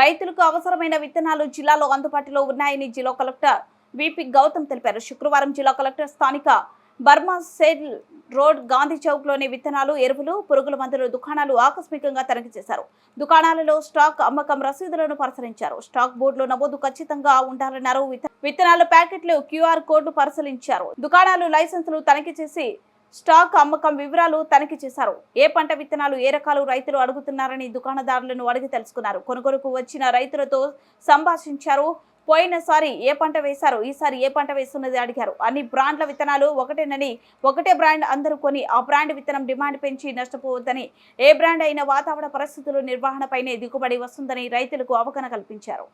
రైతులకు అవసరమైన విత్తనాలు జిల్లాలో అందుబాటులో ఉన్నాయని జిల్లా కలెక్టర్ విపి గౌతమ్ తెలిపారు. శుక్రవారం జిల్లా కలెక్టర్ స్థానిక Burma cell road Gandhi Chowk లోని విత్తనాలు, ఎరువులు, పురుగుల మందుల దుకాణాలు ఆకస్మికంగా తనిఖీ చేశారు. దుకాణాలలో స్టాక్ అమ్మకం రసీదులను పరిశీలించారు. స్టాక్ బోర్డులో నమోదు ఖచ్చితంగా ఉండాలన్నారు. విత్తనాల ప్యాకెట్లు, QR కోడ్లు పరిశీలించారు. దుకాణాలు లైసెన్సులు తనిఖీ చేసి స్టాక్ అమ్మకం వివరాలు తనిఖీ చేశారు. ఏ పంట విత్తనాలు, ఏ రకాలు రైతులు అడుగుతున్నారని దుకాణదారులను అడిగి తెలుసుకున్నారు. కొనుగోలుకు వచ్చిన రైతులతో సంభాషించారు. పోయినసారి ఏ పంట వేశారు, ఈసారి ఏ పంట వేస్తున్నది అడిగారు. అన్ని బ్రాండ్ల విత్తనాలు ఒకటేనని, ఒకటే బ్రాండ్ అందరూ కొని ఆ బ్రాండ్ విత్తనం డిమాండ్ పెంచి నష్టపోవద్దని, ఏ బ్రాండ్ అయిన వాతావరణ పరిస్థితుల నిర్వహణపైనే దిగుబడి వస్తుందని రైతులకు అవగాహన కల్పించారు.